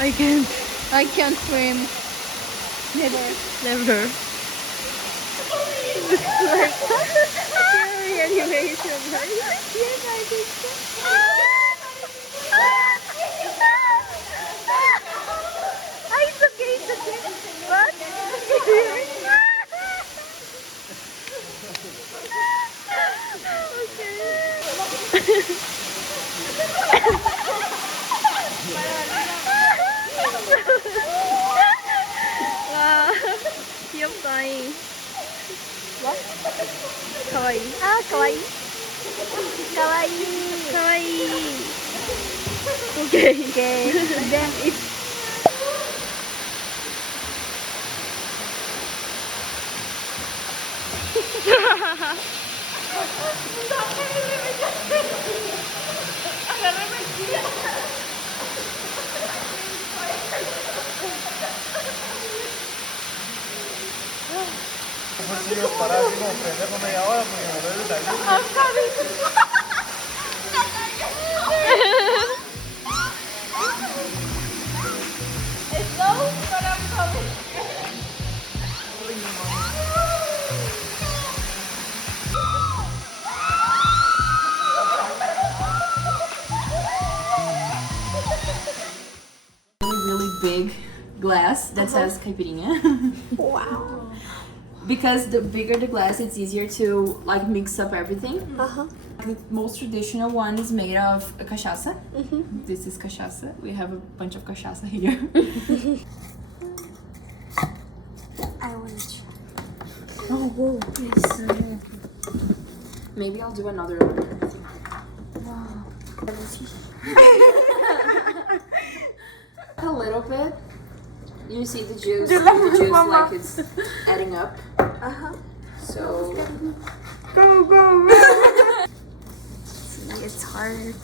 I can't. I can't swim. Never. Never. Scary animation, right? Yes, I think so. It's okay, it's okay. What? 와, 귀엽다잉. 뭐? 가와이. 아, 가와이. 가와이. 가와이. 오케이. Okay. Then it's Chicos, para así como prender con media hora porque me duele la luz. Really big glass that says caipirinha. Wow. Because the bigger the glass, it's easier to like mix up everything. The most traditional one is made of cachaça. This is cachaça. We have a bunch of cachaça here. I want to try. Oh, whoa. Yes. Maybe I'll do another one. Wow. A little bit. You see the juice, the juice like it's adding up. So Go, go. See, it's hard.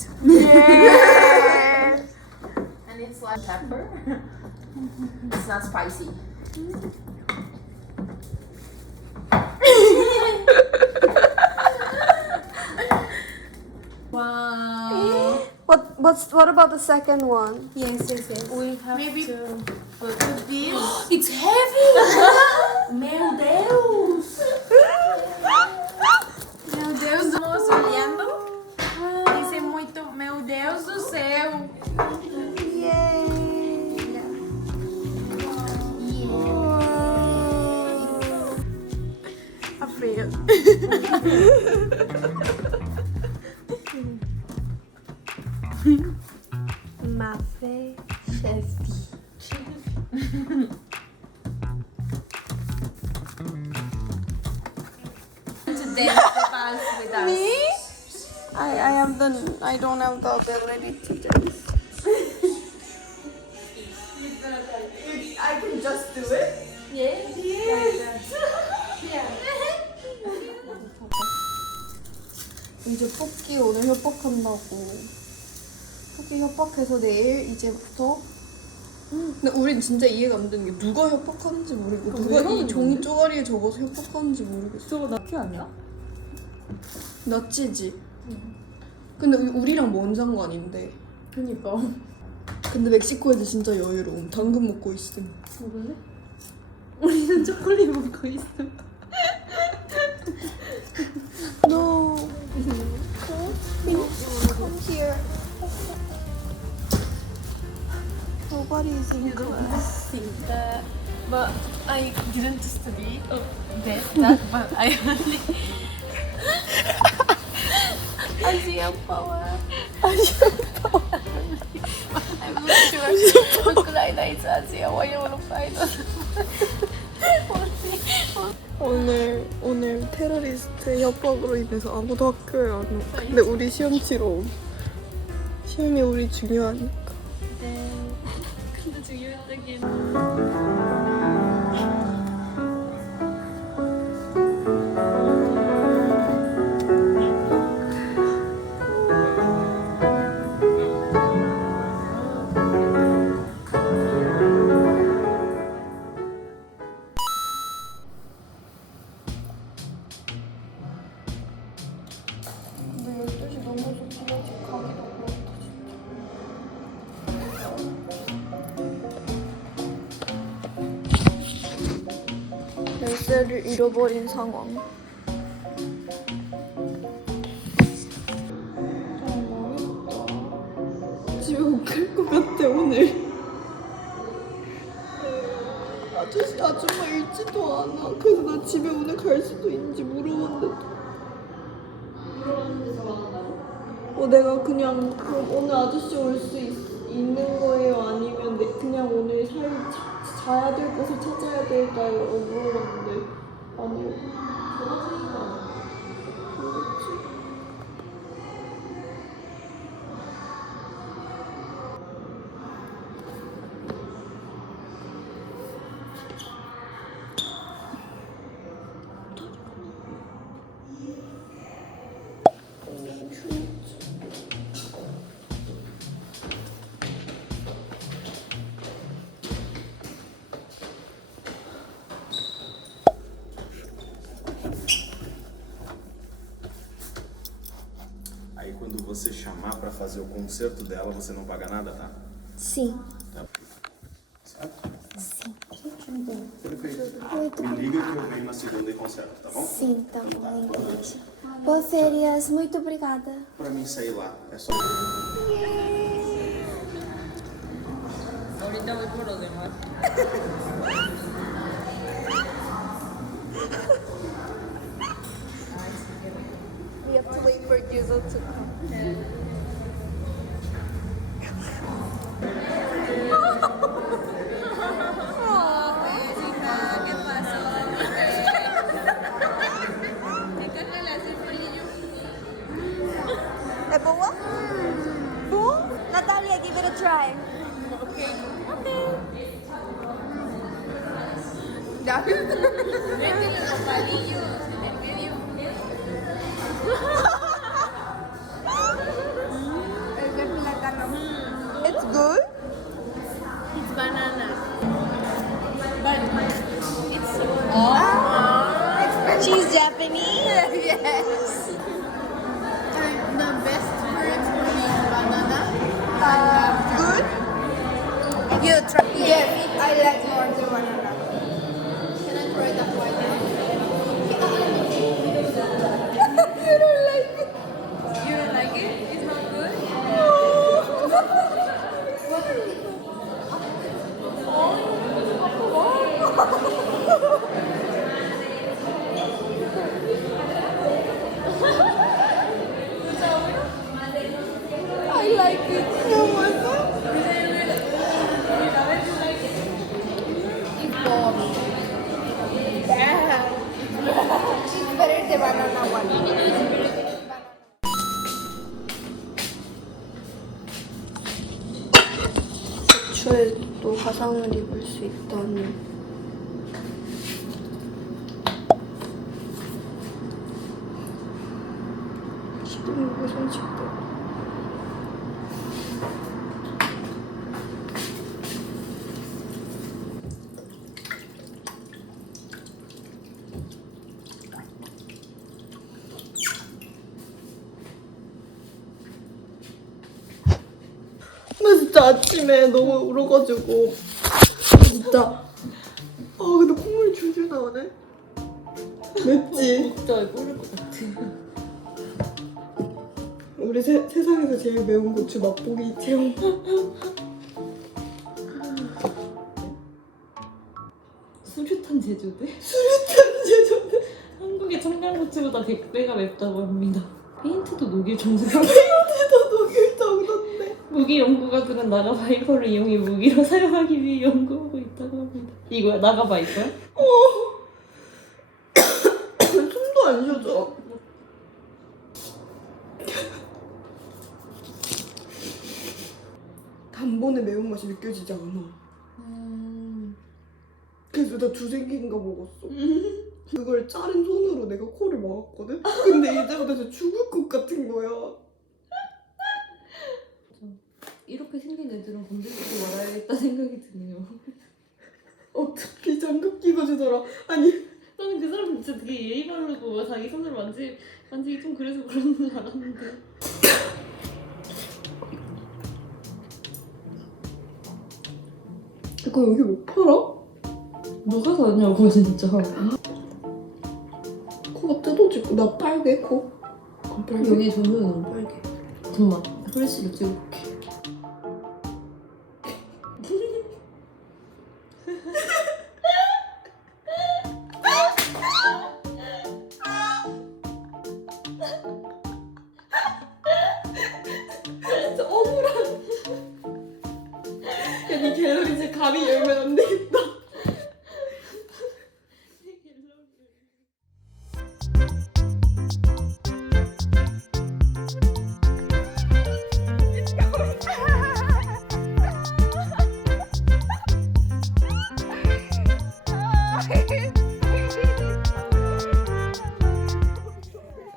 and it's like pepper. It's not spicy. Wow. What about the second one? yes. We have Maybe- to. It's heavy! Meu Deus! Meu Deus do moço olhando. Isso é muito. Meu Deus do céu. Yay! A fria. Mafé To dance the dance with us. Me? I don't have the ability to dance. I can just do it. 이제 뽑기 오늘 협박한다고. 뽑기 협박해서 내일 이제부터. 근데 우린 진짜 이해가 안 되는 게 누가 협박하는지 모르고 누가 이 종이 쪼가리에 적어서 협박하는지 모르겠어. 저거 나키 아니야? 나치지. 근데 우리랑 뭔 상관인데. 그니까. 근데 멕시코 애들 진짜 여유로움. 당근 먹고 있음. 먹을래? 우리는 초콜릿 먹고 있어. No. Come here. Nobody is in class. But I didn't study that, but I only. 아시아 파워. I'm not sure. 우크라이나 is Asia. Why Europe? 오늘 테러리스트 협박으로 인해서 아무도 학교에 안 와. 근데 우리 시험 치러 옴. 시험이 우리 중요하니까. 근데 중요하긴. 근데 12시 넘어서 가기도 그렇다 진짜. 모자를 잃어버린 상황. 집에 못 갈 것 같아 오늘. 아줌마 읽지도 않아. 그래서 나 집에 오늘 갈 수도 있는지 물어봤는데. 내가 그냥 그럼 오늘 아저씨 올 수 있는 거예요? 아니면 그냥 오늘 자야 될 곳을 찾아야 될까요? 물어봤는데 아니요. 전화하니까 뭐였지? Aí quando você chamar para fazer o concerto dela, você não paga nada, tá? Sim. Tá. Certo? Sim. Perfeito. Me liga que eu venho na segunda e concerto, tá bom? Sim, tá Então bom, boa noite. Boas férias, muito obrigada. Pra mim sair lá, é só... Ahorita voy por los demás. We have to wait for Gizzo to come. ¿Qué pasó? Encárgale así, Polillo. É boa? Boa? Natalia, give it a try. Métele los palillos en el medio. It's good? It's banana. She's Japanese? Yes. The best fruit for me is banana. Good? You try. Yes, I like more the banana. Can I try the white one? You don't like it? You don't like it? It's not good? I like it. No, what's It's better the banana one. 고추에 또 화상을 입을 수 있다는. 기름이 왜 손짓대? 나 진짜 아침에 너무 울어가지고 진짜 근데 콧물이 줄줄 나오네. 맵지? 진짜 꿀릴 것 같아. 우리 세상에서 제일 매운 고추 맛보기 체험. 수류탄 제조대? 수류탄 제조대. 한국의 청양고추보다 100배가 맵다고 합니다. 페인트도 녹일 정도로 진짜 녹일 정도인데. 무기 연구가들은 나가바이퍼를 이용해 무기로 사용하기 위해 연구하고 있다고 합니다. 이거야? 나가바이퍼야? 숨도 안 쉬어져. 단번에 매운맛이 느껴지지 않아. 그래서 나 두세 개인가 먹었어. 그걸 자른 손으로 내가 코를 막았거든? 근데 이제부터 진짜 죽을 것 같은 거야. 이렇게 생긴 애들은 건들지 말아야겠다 생각이 드네요. 어차피 장갑 끼고 주더라. 아니 나는 그 사람 진짜 되게 예의 바르고 자기 손으로 만지기 좀 그래서 그런 줄 알았는데. 이거 여기 못 팔아? 누가 사냐고 진짜. 나 빨개 코. 여기 점점 너무 빨개. 잠깐만, 프레시로 찍어볼게. 야, 니 갤러리 이제 감이 열면 안 되겠다.